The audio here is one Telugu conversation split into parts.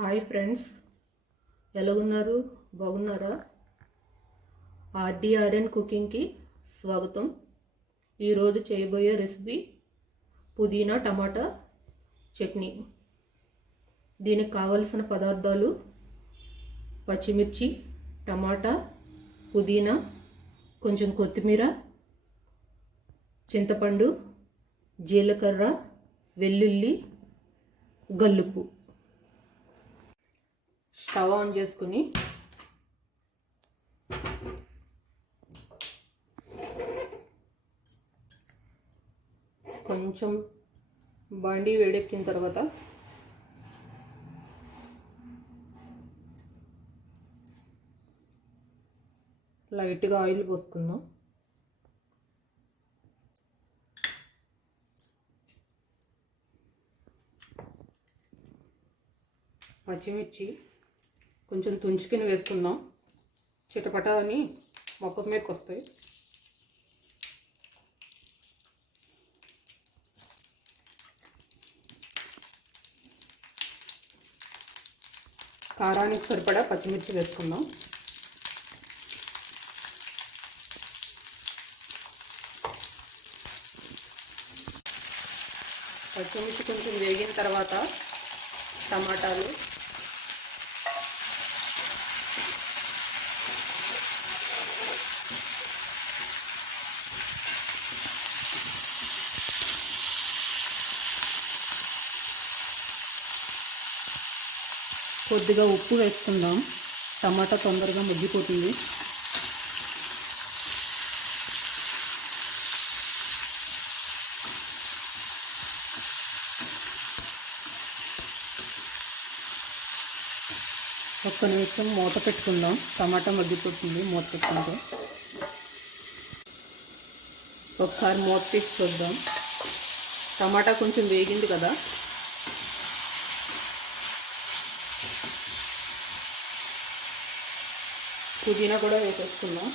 హాయ్ ఫ్రెండ్స్, ఎలా ఉన్నారు? బాగున్నారా? ఆర్డిఆర్ఎన్ కుకింగ్కి స్వాగతం. ఈరోజు చేయబోయే రెసిపీ పుదీనా టమాటా చట్నీ. దీనికి కావలసిన పదార్థాలు పచ్చిమిర్చి, టమాటా, పుదీనా, కొంచెం కొత్తిమీర, చింతపండు, జీలకర్ర, వెల్లుల్లి, గల్లుప్పు. స్టవ్ ఆన్ చేసుకుని కొంచెం బాండీ వేడెక్కిన తర్వాత లైట్గా ఆయిల్ పోసుకుందాం. పచ్చిమిర్చి కొంచెం తుంచుకుని వేసుకుందాం. చిటపట అని మొక్క మీదకి వస్తాయి. కారానికి సరిపడా పచ్చిమిర్చి వేసుకుందాం. పచ్చిమిర్చి కొంచెం వేగిన తర్వాత టమాటాలు, కొద్దిగా ఉప్పు వేసుకుందాం. టమాటా తొందరగా మగ్గిపోతుంది. ఒక్క నిమిషం మూత పెట్టుకుందాం. టమాటా మగ్గిపోతుంది మూత పెట్టుకుంటే. ఒకసారి మూత తీసి చూద్దాం. టమాటా కొంచెం వేగింది కదా. పుదీనా కూడా వేసేసుకుందాం.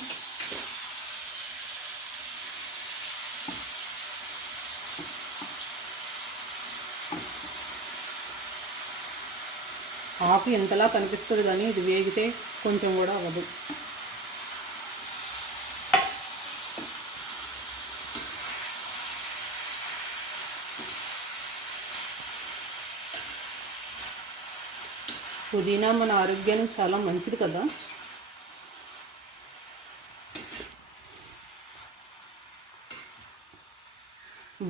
ఆకు ఎంతలా కనిపిస్తుంది కానీ ఇది వేగితే కొంచెం కూడా అవ్వదు. పుదీనా మన ఆరోగ్యానికి చాలా మంచిది కదా.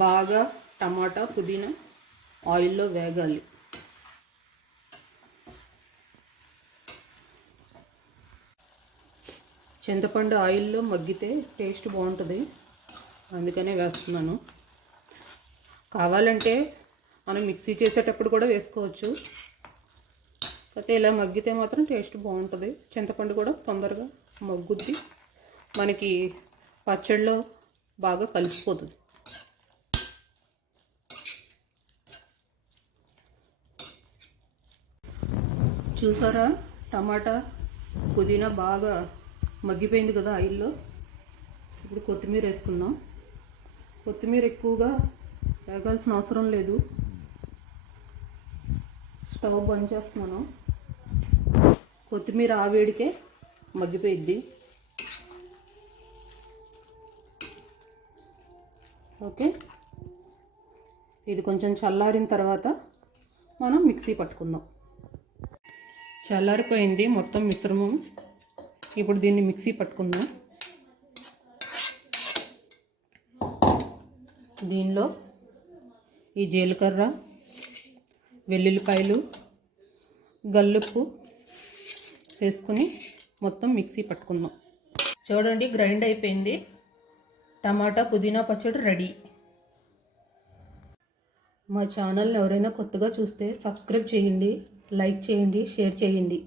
బాగా టమాటా, పుదీనా ఆయిల్లో వేగాలి. చింతపండు ఆయిల్లో మగ్గితే టేస్ట్ బాగుంటుంది, అందుకనే వేస్తున్నాను. కావాలంటే మనం మిక్సీ చేసేటప్పుడు కూడా వేసుకోవచ్చు. అయితే ఇలా మగ్గితే మాత్రం టేస్ట్ బాగుంటుంది. చింతపండు కూడా తొందరగా మగ్గుద్ది, మనకి పచ్చడిలో బాగా కలిసిపోతుంది. చూసారా, టమాటా పుదీనా బాగా మగ్గిపోయింది కదా ఆయిల్లో. ఇప్పుడు కొత్తిమీర వేసుకుందాం. కొత్తిమీర ఎక్కువగా వేగాల్సిన అవసరం లేదు. స్టవ్ బంద్ చేస్తున్నాను. కొత్తిమీర ఆ వేడికే మగ్గిపోయిద్ది. ఓకే, ఇది కొంచెం చల్లారిన తర్వాత మనం మిక్సీ పట్టుకుందాం. చల్లారిపోయింది మొత్తం మిశ్రమం. ఇప్పుడు దీన్ని మిక్సీ పట్టుకుందాం. దీనిలో ఈ జీలకర్ర, వెల్లుల్లిపాయలు, గల్లుప్పు వేసుకుని మొత్తం మిక్సీ పట్టుకుందాం. చూడండి, గ్రైండ్ అయిపోయింది. టమాటా పుదీనా పచ్చడి రెడీ. మా ఛానల్ని ఎవరైనా కొత్తగా చూస్తే సబ్స్క్రైబ్ చేయండి, లైక్ చేయండి, షేర్ చేయండి.